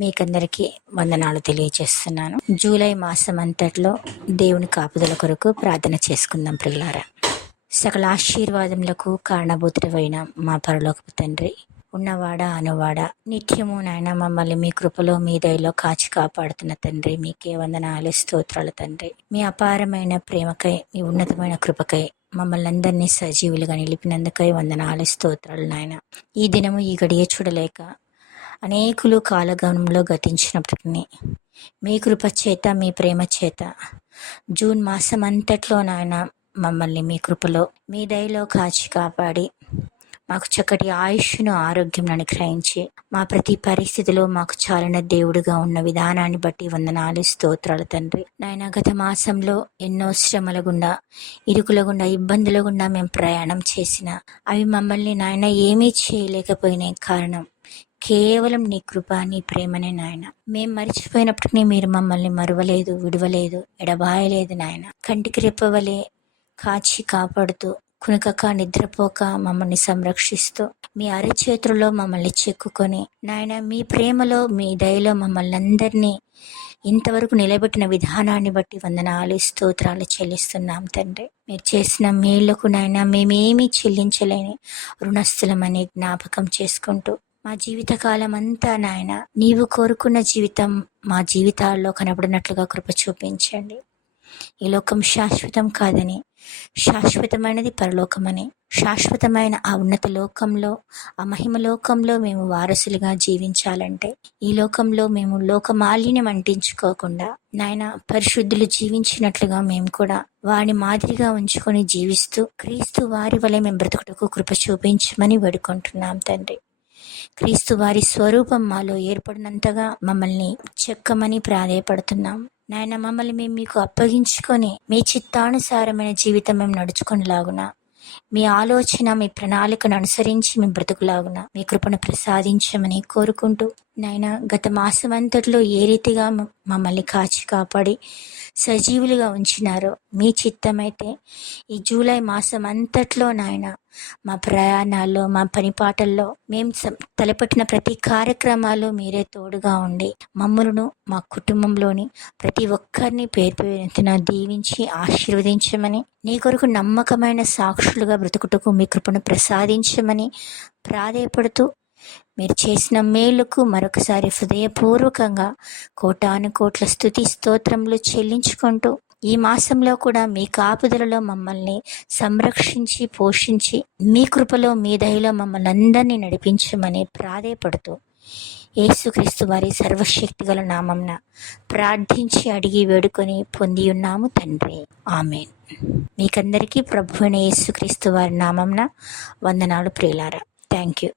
మీకందరికీ వందనాలు తెలియజేస్తున్నాను. జూలై మాసం అంతట్లో దేవుని కాపుదల కొరకు ప్రార్థన చేసుకుందాం ప్రియులారా. సకల ఆశీర్వాదములకు కారణభూతుడైన మా పరలోకపు తండ్రి, ఉన్నవాడా అనువాడా, నిత్యము నాయన మమ్మల్ని మీ కృపలో మీ దయలో కాచి కాపాడుతున్న తండ్రి, మీకే వందనాలు స్తోత్రాలు తండ్రి. మీ అపారమైన ప్రేమకై, మీ ఉన్నతమైన కృపకై మమ్మల్ని అందరినీ సజీవులుగా నిలిపినందుకై వందనాలు స్తోత్రాలు నాయన. ఈ దినము ఈ గడియ చూడలేక అనేకులు కాలగమనంలో గతించినప్పటికీ మీ కృప చేత, మీ ప్రేమ చేత జూన్ మాసం అంతట్లో నాయన మమ్మల్ని మీ కృపలో మీ దయలో కాచి కాపాడి మాకు చక్కటి ఆయుష్ను, ఆరోగ్యం అనుగ్రహించి మా ప్రతి పరిస్థితిలో మాకు చాలిన దేవుడుగా ఉన్న విధానాన్ని బట్టి వందనాలు స్తోత్రాలు తండ్రి. నాయన గత మాసంలో ఎన్నో శ్రమల గుండా, ఇరుకుల గుండా, ఇబ్బందుల గుండా మేము ప్రయాణం చేసిన అవి మమ్మల్ని నాయన ఏమీ చేయలేకపోయినాయి. కారణం కేవలం నీ కృప, నీ ప్రేమనే నాయన. మేము మరిచిపోయినప్పటికీ మీరు మమ్మల్ని మరువలేదు, విడవలేదు, ఎడబాయలేదు నాయన. కంటికి రెప్పవలే కాచి కాపాడుతూ, కునుకక నిద్రపోక మమ్మల్ని సంరక్షిస్తూ, మీ అరచేతుల్లో మమ్మల్ని చెక్కుకొని నాయన మీ ప్రేమలో, మీ దయలో మమ్మల్ని అందరినీ ఇంతవరకు నిలబెట్టిన విధానాన్ని బట్టి వందనాలు స్తోత్రాలు చెల్లిస్తున్నాం తండ్రి. మీరు చేసిన మేళ్లకు నాయన మేమేమీ చెల్లించలేని రుణస్థులమని జ్ఞాపకం చేసుకుంటూ మా జీవితకాలం అంతా నాయన నీవు కోరుకున్న జీవితం మా జీవితాల్లో కనబడినట్లుగా కృప చూపించండి. ఈ లోకం శాశ్వతం కాదని, శాశ్వతమైనది పరలోకమని, శాశ్వతమైన ఆ ఉన్నత లోకంలో, ఆ మహిమ లోకంలో మేము వారసులుగా జీవించాలంటే ఈ లోకంలో మేము లోకమాలిన్యం అంటించుకోకుండా నాయన పరిశుద్ధులు జీవించినట్లుగా మేము కూడా వారిని మాదిరిగా ఉంచుకొని జీవిస్తూ క్రీస్తు వారి వలె మేము బ్రతుకుటకు కృప చూపించమని వేడుకుంటున్నాం తండ్రి. క్రీస్తు వారి స్వరూపం మాలో ఏర్పడినంతగా మమ్మల్ని చెక్కమని ప్రాధేయపడుతున్నాం నాయన. మమ్మల్ని మేము మీకు అప్పగించుకొని మీ చిత్తానుసారమైన జీవితం మేము నడుచుకునేలాగున, మీ ఆలోచన, మీ ప్రణాళికను అనుసరించి మేము బ్రతుకులాగున మీ కృపను ప్రసాదించమని కోరుకుంటూ నాయన గత మాసం అంతట్లో ఏ రీతిగా మమ్మల్ని కాచి కాపాడి సజీవులుగా ఉంచినారో మీ చిత్తమైతే ఈ జూలై మాసం అంతట్లో నాయన మా ప్రయాణాల్లో, మా పనిపాటల్లో మేము తలపెట్టిన ప్రతి కార్యక్రమాల్లో మీరే తోడుగా ఉండి మమ్మలను, మా కుటుంబంలోని ప్రతి ఒక్కరిని పేరు పేరున దీవించి ఆశీర్వదించమని, నీ కొరకు నమ్మకమైన సాక్షులుగా బ్రతుకుటకు మీ కృపను ప్రసాదించమని ప్రాధేయపడుతూ మీరు చేసిన మేలుకు మరొకసారి హృదయపూర్వకంగా కోటాను కోట్ల స్తుతి స్తోత్రములు చెల్లించుకుంటూ ఈ మాసంలో కూడా మీ కాపుదలలో మమ్మల్ని సంరక్షించి, పోషించి మీ కృపలో, మీ దయలో మమ్మల్ని అందరినీ నడిపించమని ప్రాధేయపడుతూ యేసుక్రీస్తు వారి సర్వశక్తి గల నామంన ప్రార్థించి అడిగి వేడుకొని పొంది ఉన్నాము తండ్రి. ఆమేన్. మీకందరికీ ప్రభువైన యేసుక్రీస్తు వారి నామంన వందనాలు ప్రియులారా. Thank you.